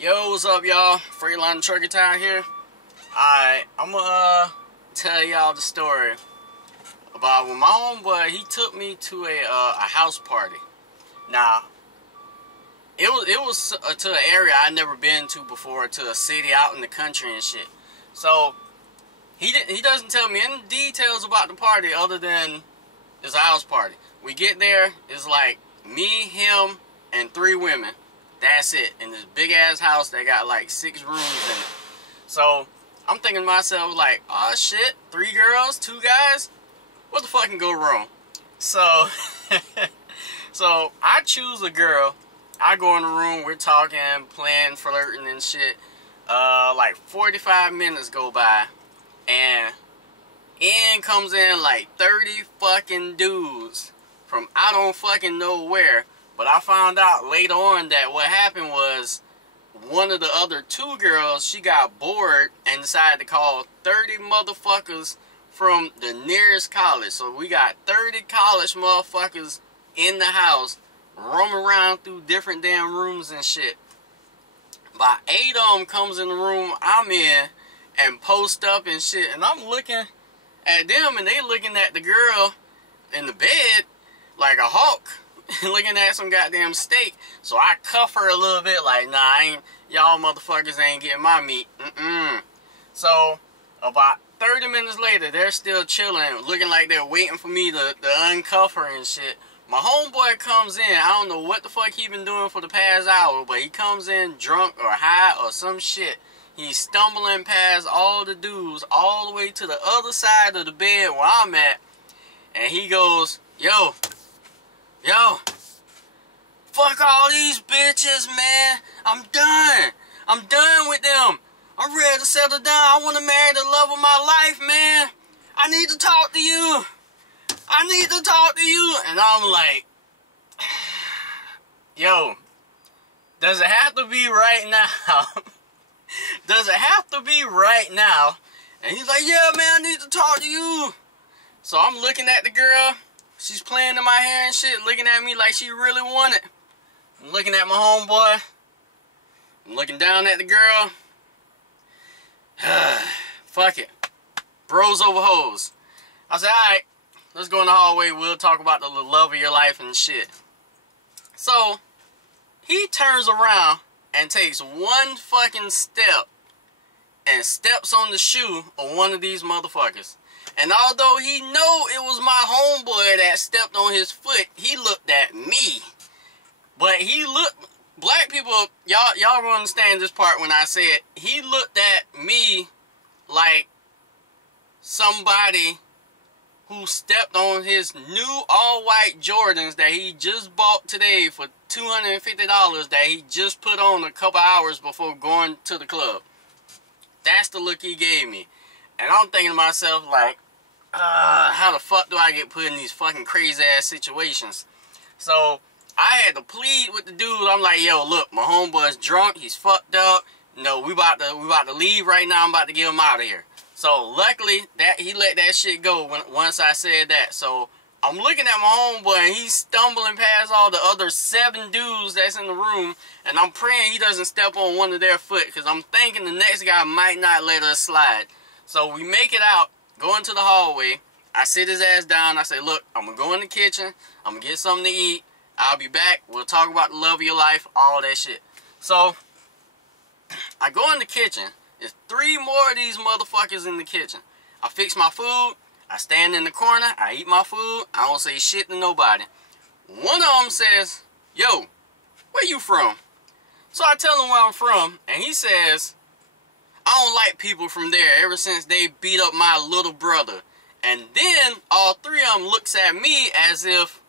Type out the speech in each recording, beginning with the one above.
Yo, what's up, y'all? Freightliner Trucker Town here. Alright, I'm gonna tell y'all the story about when my homeboy, he took me to a house party. Now, it was to an area I'd never been to before, to a city out in the country and shit. So, he doesn't tell me any details about the party other than it's a house party. We get there, it's like me, him, and 3 women. That's it. In this big ass house that got like 6 rooms in it. So I'm thinking to myself like, oh shit, 3 girls, 2 guys? What the fuck can go wrong? So so I choose a girl. I go in the room, we're talking, playing, flirting and shit. Like 45 minutes go by and in comes in like 30 fucking dudes from I don't fucking know where. But I found out later on that what happened was one of the other 2 girls, she got bored and decided to call 30 motherfuckers from the nearest college. So we got 30 college motherfuckers in the house, roaming around through different damn rooms and shit. About 8 of them comes in the room I'm in and post up and shit. And I'm looking at them and they looking at the girl in the bed like a hawk. Looking at some goddamn steak. So I cuff her a little bit like, nah, y'all motherfuckers ain't getting my meat. So about 30 minutes later, they're still chilling, looking like they're waiting for me to uncuff her and shit. My homeboy comes in. I don't know what the fuck he been doing for the past hour, but he comes in drunk or high or some shit. He's stumbling past all the dudes all the way to the other side of the bed where I'm at. And he goes, yo, fuck all these bitches, man. I'm done. I'm done with them. I'm ready to settle down. I want to marry the love of my life, man. I need to talk to you. I need to talk to you. And I'm like, yo, does it have to be right now? Does it have to be right now? And he's like, yeah, man, I need to talk to you. So I'm looking at the girl. She's playing in my hair and shit, looking at me like she really want it. I'm looking at my homeboy. I'm looking down at the girl. Fuck it. Bros over hoes. I said, alright, let's go in the hallway. We'll talk about the love of your life and shit. So, he turns around and takes one fucking step and steps on the shoe of one of these motherfuckers. And although he know it was my homeboy that stepped on his foot, he looked at me. But he looked, black people, y'all will understand this part when I say it. He looked at me like somebody who stepped on his new all-white Jordans that he just bought today for $250 that he just put on a couple hours before going to the club. That's the look he gave me. And I'm thinking to myself like, how the fuck do I get put in these fucking crazy ass situations? So I had to plead with the dude. I'm like, yo, look, my homeboy's drunk. He's fucked up. No, we about to leave right now. I'm about to get him out of here. So luckily that he let that shit go once I said that. So I'm looking at my homeboy and he's stumbling past all the other 7 dudes that's in the room, and I'm praying he doesn't step on one of their foot because I'm thinking the next guy might not let us slide. So we make it out. Go into the hallway. I sit his ass down. I say, look, I'm going to go in the kitchen. I'm going to get something to eat. I'll be back. We'll talk about the love of your life, all that shit. So, I go in the kitchen. There's 3 more of these motherfuckers in the kitchen. I fix my food. I stand in the corner. I eat my food. I don't say shit to nobody. One of them says, yo, where you from? So I tell him where I'm from. And he says, I don't like people from there ever since they beat up my little brother. And then all 3 of them looks at me as if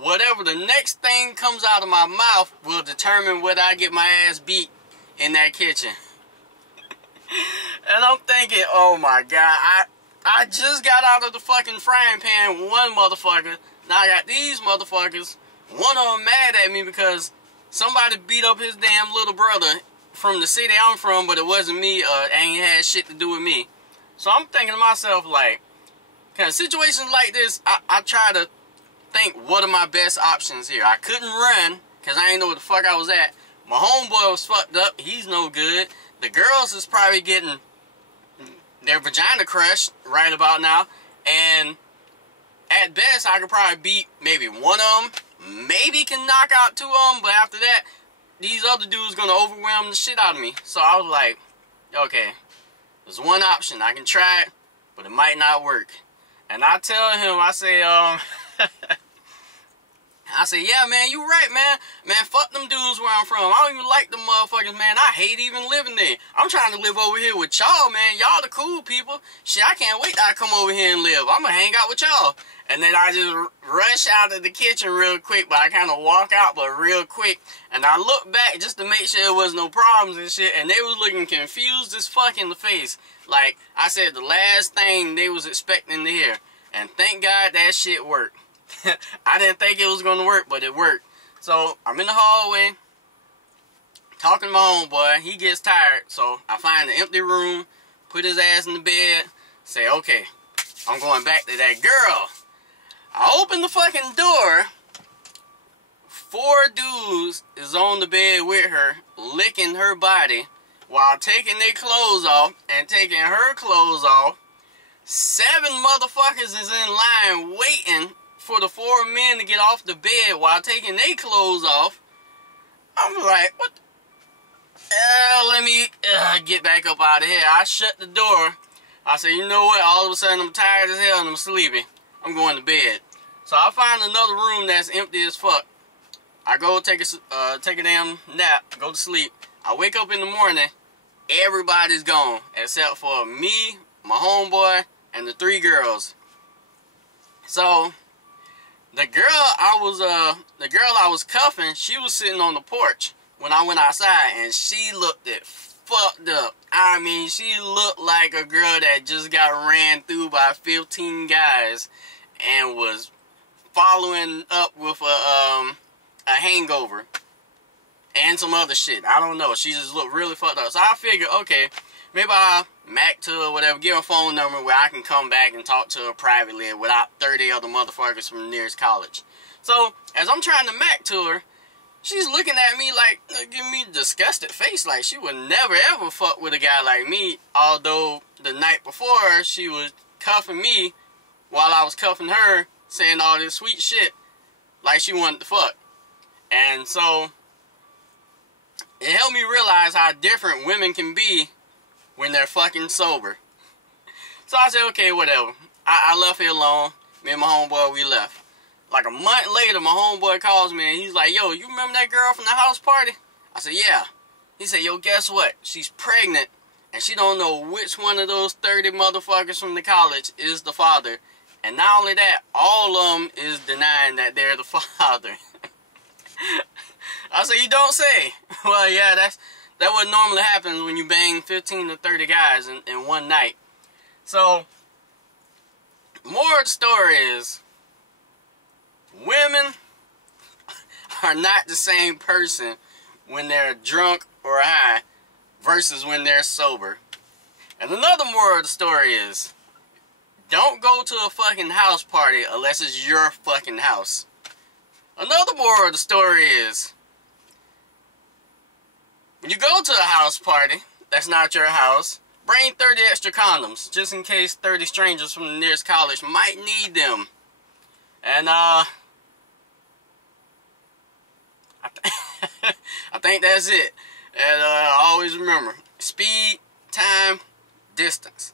whatever the next thing comes out of my mouth will determine whether I get my ass beat in that kitchen. And I'm thinking, oh my God, I just got out of the fucking frying pan with one motherfucker. Now I got these motherfuckers. One of them mad at me because somebody beat up his damn little brother from the city I'm from, but it wasn't me. Ain't had shit to do with me. So I'm thinking to myself, like, kind of situations like this, I try to think, what are my best options here? I couldn't run because I didn't know where the fuck I was at. My homeboy was fucked up. He's no good. The girls is probably getting their vagina crushed right about now. And at best, I could probably beat maybe one of them. Maybe can knock out two of them. But after that, these other dudes gonna overwhelm the shit out of me. So I was like, okay, there's one option. I can try it, but it might not work. And I tell him, I say, yeah, man, you right, man. Man, fuck them dudes where I'm from. I don't even like them motherfuckers, man. I hate even living there. I'm trying to live over here with y'all, man. Y'all the cool people. Shit, I can't wait till I come over here and live. I'm gonna hang out with y'all. And then I just rush out of the kitchen real quick, but I kind of walk out, but real quick. And I look back just to make sure there was no problems and shit, and they was looking confused as fuck in the face. Like, I said the last thing they was expecting to hear. And thank God that shit worked. I didn't think it was going to work, but it worked. So, I'm in the hallway, talking to my homeboy. He gets tired, so I find an empty room, put his ass in the bed, say, okay, I'm going back to that girl. I open the fucking door. 4 dudes is on the bed with her, licking her body, while taking their clothes off and taking her clothes off. 7 motherfuckers is in line waiting for the 4 men to get off the bed while taking their clothes off. I'm like, what? Let me get back up out of here. I shut the door. I said, you know what? All of a sudden, I'm tired as hell and I'm sleepy. I'm going to bed. So I find another room that's empty as fuck. I go take a damn nap, go to sleep. I wake up in the morning. Everybody's gone except for me, my homeboy, and the 3 girls. So the girl I was cuffing, she was sitting on the porch when I went outside, and she looked it fucked up. I mean, she looked like a girl that just got ran through by 15 guys and was following up with a hangover and some other shit. I don't know. She just looked really fucked up. So I figured, okay, maybe I'll Mac to her or whatever, give her a phone number where I can come back and talk to her privately without 30 other motherfuckers from the nearest college. So, as I'm trying to Mac to her, she's looking at me like, giving me a disgusted face, like she would never ever fuck with a guy like me, although the night before she was cuffing me while I was cuffing her, saying all this sweet shit like she wanted to fuck. And so, it helped me realize how different women can be when they're fucking sober. So I said, okay, whatever. I left her alone. Me and my homeboy, we left. Like a month later, my homeboy calls me and he's like, yo, you remember that girl from the house party? I said, yeah. He said, yo, guess what? She's pregnant and she don't know which one of those 30 motherfuckers from the college is the father. And not only that, all of them is denying that they're the father. I said, you don't say. Well, yeah, that what normally happens when you bang 15 to 30 guys in one night. So, more of the story is, women are not the same person when they're drunk or high versus when they're sober. And another moral of the story is, don't go to a fucking house party unless it's your fucking house. Another moral of the story is, when you go to a house party that's not your house, bring 30 extra condoms, just in case 30 strangers from the nearest college might need them. And, I think that's it. And, always remember, speed, time, distance.